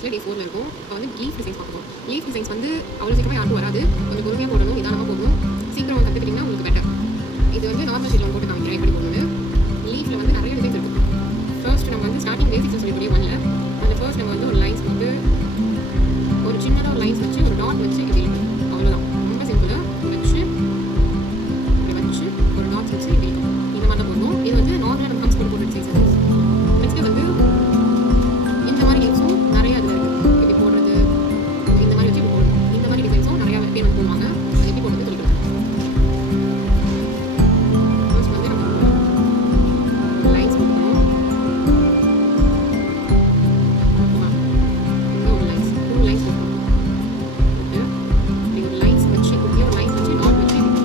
டே 4ல இருக்கும். இப்போ வந்து லீஃப் டிசைன்ஸ் பார்ப்போம். லீஃப் டிசைன்ஸ் வந்து அவ்வளோ சீக்கிரமாக யாருக்கும் வராது. கொஞ்சம் பொறுமையாக போடணும், நிதானமாக போடணும். சீக்கிரம் கற்றுக்கிட்டிங்கன்னா உங்களுக்கு பெட்டர். இது வந்து நார்மல் ஷீட்டில் போட்டு காமிக்கிறேன் எப்படி போடணும்னு. லீஃபில் வந்து நிறைய டிசைன்ஸ் இருக்கும். ஃபர்ஸ்ட் நம்ம வந்து ஸ்டார்டிங் பேசிக்ஸ் சொல்லக்கூடிய ஒன்ல அந்த ஃபர்ஸ்ட் நம்ம வந்து ஒரு லைன்ஸ் வந்து ஒரு சின்னதாக ஒரு லைன்ஸ் வச்சு ஒரு டாட் வச்சு இப்படி இருக்கும். அவ்வளோதான், ரொம்ப சிம்பிளாக வச்சு இப்படி வச்சு ஒரு டாட்ஸ் வச்சு இப்படி இருக்கும். இந்த மாதிரி தான் போடணும். இது வந்து நார்மலாக நம்ம கம்ஸ் போட்டு டிசைன்ஸ். நெக்ஸ்ட்டு வந்து இந்த மாதிரி லைன்ஸும் நிறைய அதில் இருக்குது. இப்படி போடுறது, இந்த மாதிரி வச்சு இப்படி போடணும். இந்த மாதிரி டிசைன்ஸும் நிறையா பேர் வந்து போடுவாங்க. அது எப்படி போடுறது சொல்லிக்கலாம். ஃபர்ஸ்ட் வந்து நம்ம லைன்ஸ் போட்டுக்கணும். இங்கே ஒரு லைன்ஸ், 2 லைன்ஸ் போட்டுக்கணும். போட்டு இப்படி ஒரு லைன்ஸ் வச்சு இப்படியே ஒரு லைன்ஸ் வச்சு டாட் வச்சு இப்படி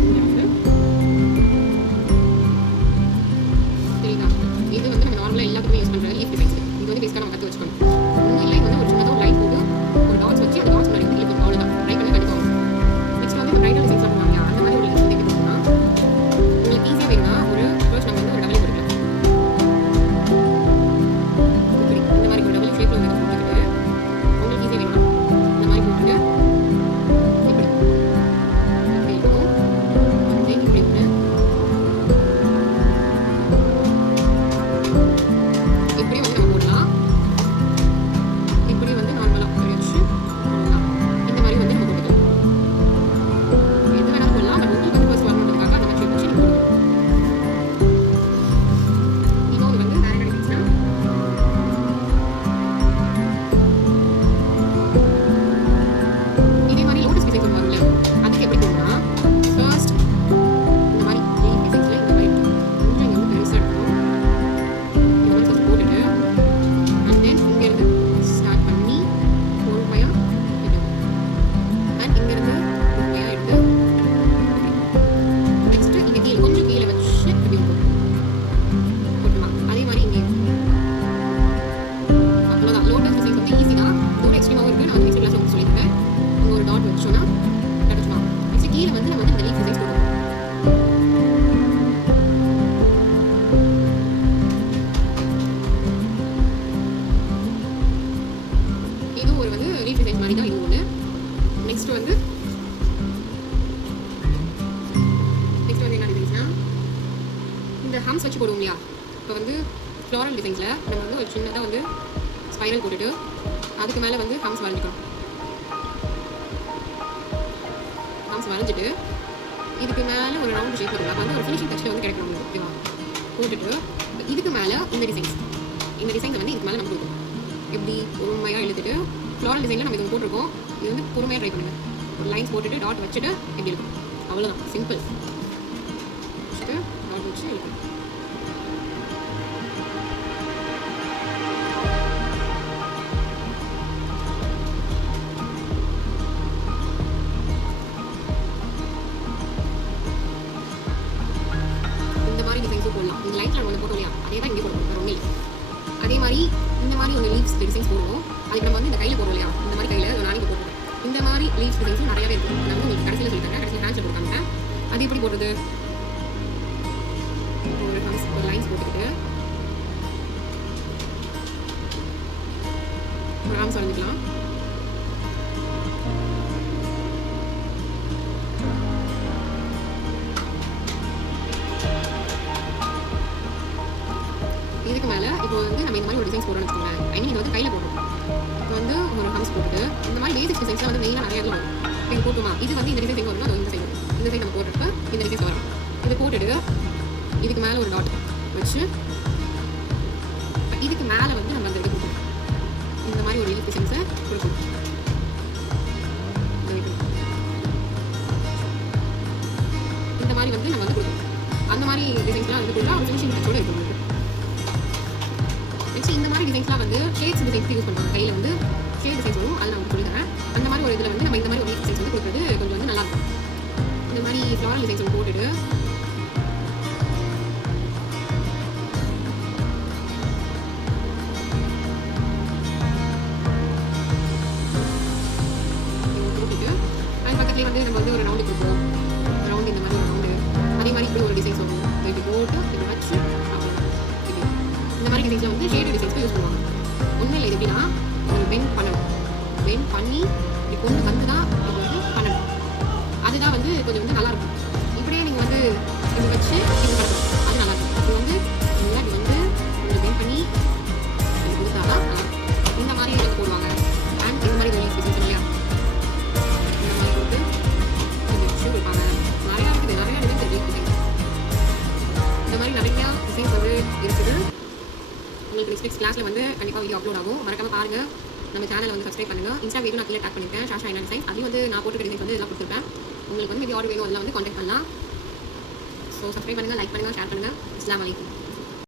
இங்கே வந்து சரிங்களா. இது வந்து நம்ம நார்மலாக எல்லாத்துக்குமே யூஸ் பண்ணுற லீஃப் டிசைன்ஸ். இது வந்து பேசிக்காக நம்ம கற்று வச்சுக்கணும். இன்னும் இல்லை வந்து ஒரு சின்னதாக ஒரு லைன் போட்டு ஒரு டாட்ஸ் வச்சு அந்த டாட்ஸ் முன்னாடி வந்து கிளிக் அவ்வளோதான். ட்ரை பண்ணி கண்டிப்பாக வரும். நெக்ஸ்ட் வந்து இந்த ப்ரைடல் டிசைன்ஸ்லாம் பண்ணுவாங்க. அந்த மாதிரி ஒரு லீஃப் எப்படி போடணும்னா உங்களுக்கு ஈஸியாக வேணும்னா ஒரு ஃபர்ஸ்ட் நம்ம வந்து ஒரு டபுள் போட்டுக்கலாம். இப்படி இந்த மாதிரி ஒரு டபுள் ஷேப்பில் வந்து போட்டுக்கிட்டு உங்களுக்கு ஈஸியாக வேணும்னா இந்த மாதிரி போட்டுட்டு இப்படி இப்படி இருக்கும். வந்து இப்படி ஒன்று இப்படி வந்து நம்ம போடலாம். இப்படி வந்து நார்மலாக இப்படி வச்சு போடலாம். இந்த மாதிரி வந்து நம்ம போட்டுக்கலாம். எது வேணாலும் போடலாம். பட் உங்களுக்கு வந்து ஃபர்ஸ்ட் வரணுன்றதுக்காக அந்த மாதிரி ஷேப் வச்சு நீங்கள் போடுங்க. இன்னொன்று வந்து வேற என்ன டிசைன்ஸ்னா இதே மாதிரி லோட்டஸ் டிசைன் பண்ணுவாங்கல்ல, அதுக்கு எப்படி போடணும்னா ஃபர்ஸ்ட் இந்த மாதிரி லீஃப் டிசைன்ஸில் இந்த மாதிரி கொஞ்சம் இங்கே வந்து பெருசாக எடுக்கணும். இந்த மாதிரி ஃபர்ஸ்ட் போட்டுட்டு அண்ட் தென் இங்கேருந்து ஸ்டார்ட் பண்ணி பொறுமையாக எடுக்கணும். அண்ட் இங்கேருந்து பொறுமையாக எடுத்து நெக்ஸ்ட்டு இங்கே கீழே கொஞ்சம் கீழே வச்சு இப்படி போட்டுக்கலாம். அதே மாதிரி இங்கே அவ்வளோதான். லோட்டஸ் டிசைன்ஸ் வந்து ஈஸி தான். ரொம்ப எக்ஸ்ட்ரீமாகவும் இருக்குது. நான் வந்து நெக்ஸ்ட் கிளாஸ் உங்களுக்கு சொல்லியிருக்கேன். அங்கே ஒரு டாட் வச்சோன்னா கிடச்சிக்கலாம். நெக்ஸ்ட் கீழே வந்து நம்ம வந்து இந்த லீஃப் டிசைன்ஸ் போடுவோம். இது ஒரு வந்து லீஃப் டிசைன்ஸ் மாதிரி தான் இது ஒன்று. நெக்ஸ்ட் வந்து என்ன டிசைன்ஸ்னா இந்த ஹம்ஸ் வச்சு போடுவோம் இல்லையா. இப்போ வந்து ஃப்ளாரல் டிசைன்ஸில் நம்ம வந்து ஒரு சின்னதாக வந்து ஸ்பைரல் போட்டுட்டு அதுக்கு மேலே வந்து ஹம்ஸ் வரைஞ்சிக்கணும். ஹம்ஸ் வரைஞ்சிட்டு இதுக்கு மேலே ஒரு ரவுண்ட் ஷேப் இருக்கும். அப்போ வந்து ஒரு ஃபினிஷிங் டச்சில் வந்து கிடைக்கும் உங்களுக்கு. ஓகேவா? போட்டுட்டு இதுக்கு மேலே இந்த டிசைன்ஸை வந்து இதுக்கு மேலே நம்ம கொடுக்கணும். எப்படி பொறுமையாக இழுத்துட்டு ஃப்ளாரல் டிசைனில் நம்ம இது போட்டிருக்கோம். இது வந்து பொறுமையாக ட்ரை பண்ணுங்கள். ஒரு லைன்ஸ் போட்டுட்டு டாட் வச்சுட்டு எப்படி இருக்கும் அவ்வளோதான். சிம்பிள். வச்சுட்டு டாட் வச்சு இழுக்கணும். இந்த மாதிரி டிசைன்ஸும் போடலாம். இந்த லைன்ஸில் ஒன்று போட்டோம் இல்லையா, அதே தான் இங்கே போடுவோம். வேறு ஒன்றும் இல்லை. அதே மாதிரி இந்த மாதிரி ஒரு லீவ்ஸ் டிசைன்ஸ் போடுவோம். அதுக்கு நம்ம வந்து இந்த கையில் போடுவோம் இல்லையா, இந்த மாதிரி கையில் நாளைக்கு போட்டுருக்கேன். இந்த மாதிரி லீவ்ஸ் டிசைன்ஸும் நிறையாவே இருக்குது. நான் வந்து உங்களுக்கு கடைசியில் சொல்லித்தரேன். கடைசியில் ஹேண்ட்ஸில் போட்டுக்காங்க. அது எப்படி போடுறது? ஒரு ஹம்ஸ் ஒரு லைன்ஸ் போட்டுக்கிட்டு ஒரு ஹம்ஸ் வரைஞ்சிக்கலாம். இதுக்கு மேலே இப்போ வந்து நம்ம இந்த மாதிரி ஒரு டிசைன்ஸ் போடுறோம்னு வச்சுக்கோங்களேன். ஐ மீன் இது வந்து கையில் போடுறோம். இப்போ வந்து ஒரு ஹம்ஸ் போட்டுட்டு இந்த மாதிரி பேசிக் டிசைன்ஸ்லாம் வந்து மெயினாக நிறைய வரும். இப்போ இது போட்டுமா, இது வந்து இந்த டிசைன் வரும்னா இந்த சைடு நம்ம போடுறப்ப இந்த டிசைன்ஸ் வரும். இது போட்டுட்டு இதுக்கு மேலே ஒரு டாட் வச்சு இதுக்கு மேலே வந்து நம்ம அந்த இது கொடுக்கணும். இந்த மாதிரி ஒரு லீஃப் டிசைன்ஸை கொடுக்கணும். இந்த மாதிரி வந்து நம்ம வந்து கொடுக்கணும். அந்த மாதிரி டிசைன்ஸ்லாம் வந்து கொடுத்தா ஒரு ஃபினிஷிங் டச்சோட இருக்கும் உங்களுக்கு. நெக்ஸ்ட் இந்த மாதிரி டிசைன்ஸ்லாம் வந்து ஷேட்ஸ் டிசைன்ஸ் யூஸ் பண்ணுவாங்க. கையில் வந்து ஷேட் டிசைன்ஸ் வரும். அதை நான் சொல்லி தரேன். அந்த மாதிரி ஒரு இதில் வந்து நம்ம இந்த மாதிரி ஒரு லீஃப் டிசைன்ஸ் வந்து கொடுக்குறது கொஞ்சம் வந்து நல்லாயிருக்கும். இந்த மாதிரி ஃப்ளாரல் டிசைன்ஸ் ஒன்று போட்டுட்டு மாதிரி டிசைன்ஸில் வந்து ஷேடு டிசைன்ஸ்க்கு யூஸ் பண்ணுவாங்க. ஒன்றும் இல்லை, இது எப்படின்னா ஒரு பெண்ட் பண்ணணும், பெண்ட் பண்ணி இப்படி கொண்டு வந்து தான் இது வந்து பண்ணணும். அதுதான் வந்து கொஞ்சம் வந்து நல்லாயிருக்கும். இப்படியே நீங்கள் வந்து இது வச்சு இது பண்ணணும், அது நல்லாயிருக்கும். இது வந்து முன்னாடி வந்து கொஞ்சம் பெண்ட் பண்ணி இது கொடுத்தா தான் இந்த மாதிரி வந்து போடுவாங்க. அண்ட் இந்த மாதிரி வெளியே டிசைன்ஸ் இல்லையா, இந்த மாதிரி கொடுத்து கொஞ்சம் ஷூ கொடுப்பாங்க. நிறையா இருக்குது, நிறையா டிசைன்ஸ் டிசைன்ஸ் இந்த மாதிரி நிறையா டிசைன்ஸ் வந்து இருக்குது. உங்களுக்கு நெக்ஸ்ட் கிளாஸில் வந்து கண்டிப்பாக வீடியோ அப்லோட் ஆகும். மறக்காம பாருங்கள். நம்ம சேனலை வந்து சப்ஸ்கிரைப் பண்ணுங்கள். இன்ஸ்டா பேஜும் நான் கீழே டேக் பண்ணியிருக்கேன், ஷாஷா என்ன டிசைன். அதையும் வந்து நான் போட்டுக்கிற டிசைன்ஸ் வந்து எல்லாம் கொடுத்துருப்பேன். உங்களுக்கு வந்து மேபி ஆர்டர் வேணும், அதெல்லாம் வந்து கான்டாக்ட் பண்ணலாம். ஸோ சப்ஸ்கிரைப் பண்ணுங்கள், லைக் பண்ணுங்கள், ஷேர் பண்ணுங்கள். அஸ்ஸலாமு அலைக்கும்.